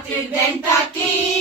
Matilde en.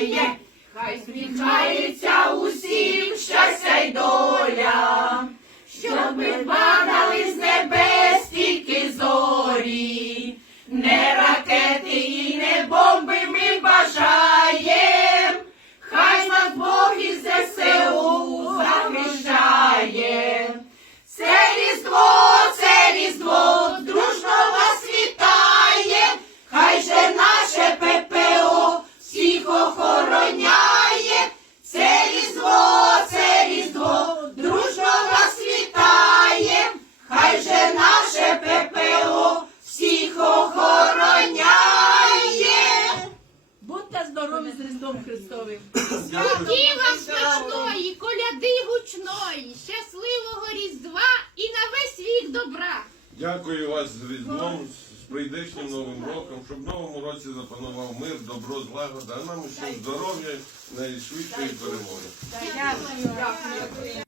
Охороняє, хай зустрічається усім щастя й доля, щоб ми падали з небес тільки зорі, Різдвом Христовим. Діва смачної, коляди гучної, щасливого Різдва і на весь вік добра. Дякую вас з Різдвом, з прийдешнім Новим роком, щоб в новому році запанував мир, добро, злагода, а нам усім здоров'я, найшвидшої перемоги. Дякую.